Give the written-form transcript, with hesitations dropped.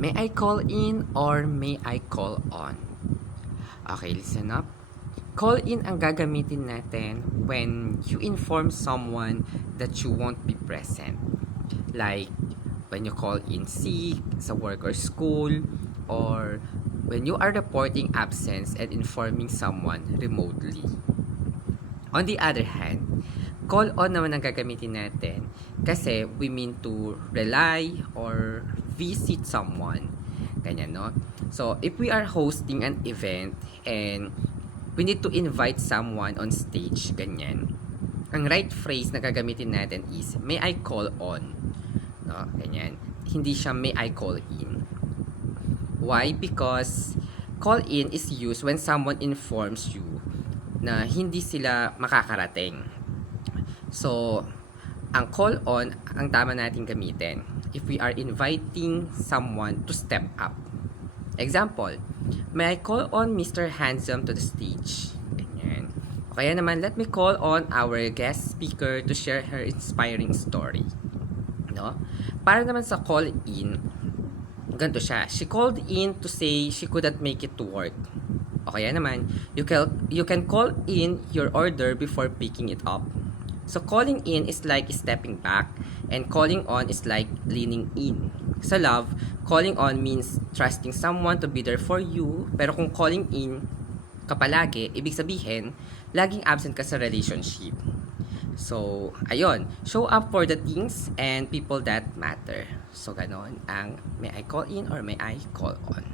May I call in or may I call on? Okay, listen up. Call in ang gagamitin natin when you inform someone that you won't be present. Like, when you call in sick sa work or school, or when you are reporting absence and informing someone remotely. On the other hand, call on naman ang gagamitin natin kasi we mean to rely or visit someone. Ganyan, no? So, if we are hosting an event and we need to invite someone on stage, ganyan, ang right phrase na gagamitin natin is, may I call on? No? Ganyan. Hindi siya may I call in. Why? Because call in is used when someone informs you na hindi sila makakarating. So, ang call on, ang tama nating gamitin if we are inviting someone to step up. Example, may I call on Mr. Handsome to the stage? Ganyan. O kaya naman, let me call on our guest speaker to share her inspiring story. No? Para naman sa call in, ganito siya. She called in to say she couldn't make it to work. O kaya naman, you can call in your order before picking it up. So, calling in is like stepping back, and calling on is like leaning in. Sa love, calling on means trusting someone to be there for you, pero kung calling in ka palagi, ibig sabihin, laging absent ka sa relationship. So, ayun, show up for the things and people that matter. So, ganon ang may I call in or may I call on.